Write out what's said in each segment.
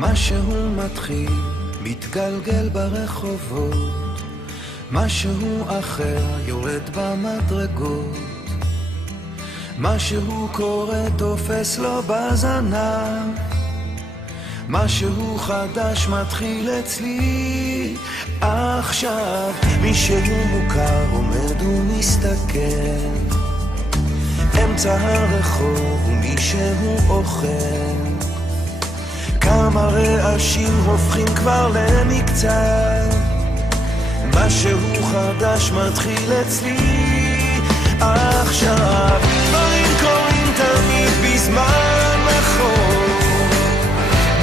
משהו מתחיל, מתגלגל ברחובות, משהו אחר יורד במדרגות, משהו קורה תופס לו בזנב, משהו חדש מתחיל אצלי עכשיו. מישהו מוכר עומד ומסתכל אמצע הרחוב ומישהו אוכל, כמה רעשים הופכים כבר למקצת, משהו חדש מתחיל אצלי עכשיו. דברים קורים תמיד בזמן נכון,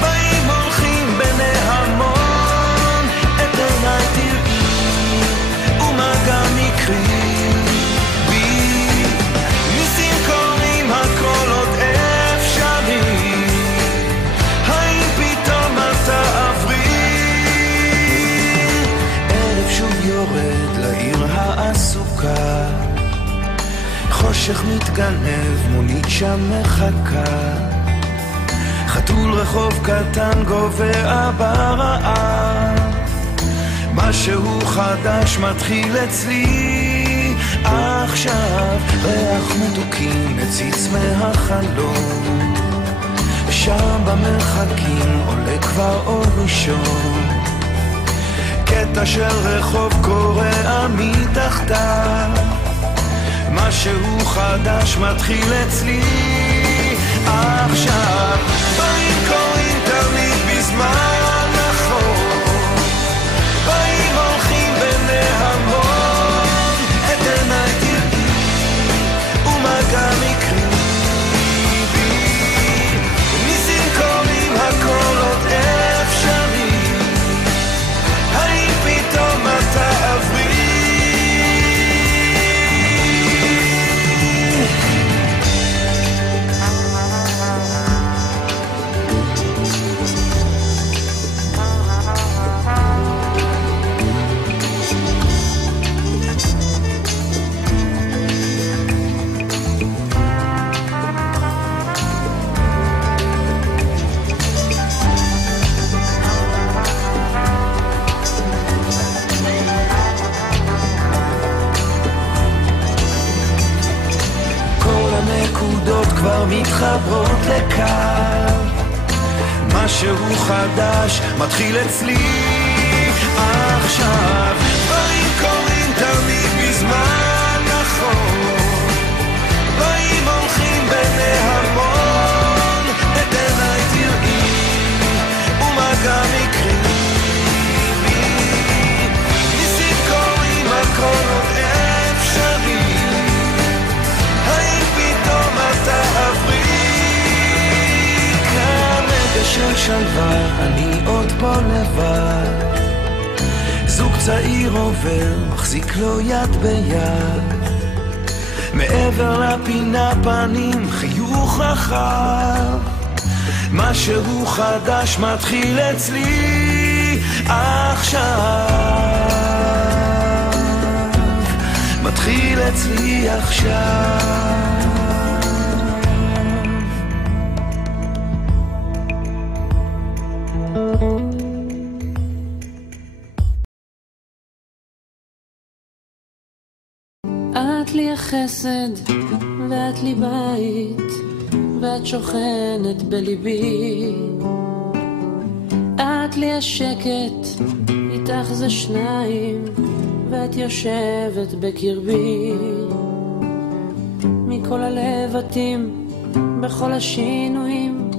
באים הולכים בני המון, את עיניי תראי ומה גם יקרי בי, ניסים קורים הכל עוד אפשרי, האם פתאום אתה עברי? ערב שוב יורד לעיר העסוקה, חושך מתגנב, מונית שם מחכה, חתול רחוב קטן גובע ברעב, משהו חדש מתחיל אצלי עכשיו. ריח מתוקים מציץ מהחלום, שם במרחקים עולה כבר אור ראשון, קטע של רחוב קורע מתחתיו, משהו חדש מתחיל אצלי עכשיו. באים קוראים תמיד בזמן נכון, באים הולכים בני המון, את עיניי תראי ומה גם יקרי בי, ניסים קוראים הכל עוד אפשרי, האם פתאום אתה עברי? כבר מתחברות לקו, משהו חדש מתחיל אצלי עכשיו. דברים קורים תמיד בזמן נכון, באים הולכים בני המון, את עיניי תראי ומה גם יקרי בי, ניסים קורים הכל עוד אפשרי, האם פתאום אתה עברי? כרגע של שלווה, אני עוד פה לבד, זוג צעיר עובר, מחזיק לו יד ביד, מעבר לפינה פנים חיוך רחב, משהו חדש מתחיל אצלי עכשיו, מתחיל אצלי עכשיו. את לי החסד ואת לי בית, ואת שוכנת בליבי, את לי השקט, איתך זה שניים, ואת יושבת בקרבי, מכל הלבטים, בכל השינויים,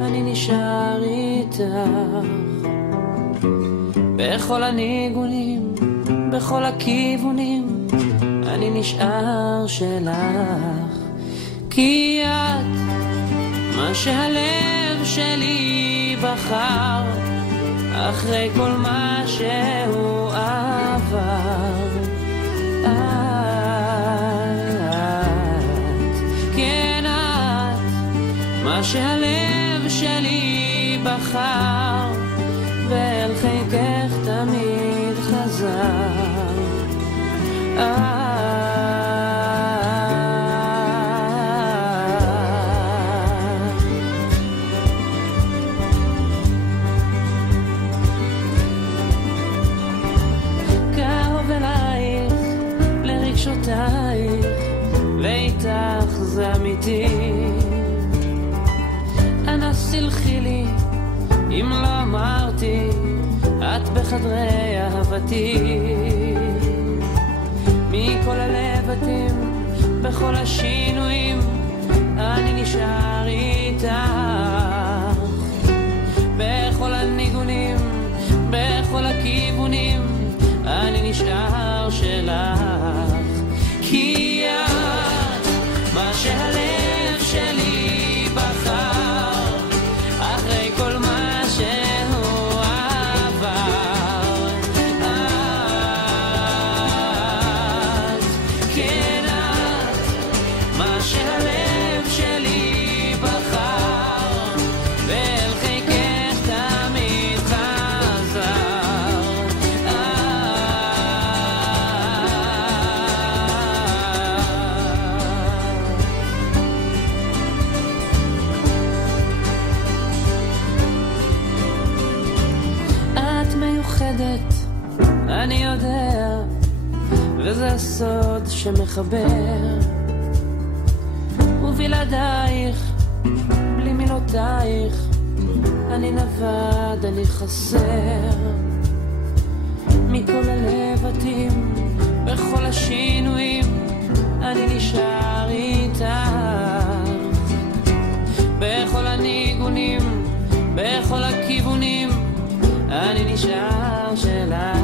אני נשאר איתך, בכל הניגונים, בכל הכיוונים, אני נשאר שלך, כי את מה שהלב שלי בחר, אחרי כל מה שהוא עבר, את, כן את, מה שהלב שלי בחר, ואל חיקך תמיד חזר, תלכי לי אם לא אמרתי את בחדרי אהבתי מכל הלבטים בכל השינויים אני נשאר איתך בכל הניגונים בכל הכיוונים אני נשאר שלך כי את מה שהלב שלי בחר אחרי כל מה שהוא עבר את כן את מה שהלב שלי בחר ואל חיקך תמיד חזר את מיוחדת אני יודע וזה הסוד שמחבר ובלעדייך בלי מילותייך אני נבד אני חסר מכל הלבטים בכל השינויים אני נשאר איתך בכל הניגונים בכל הכיוונים אני נשאר שלך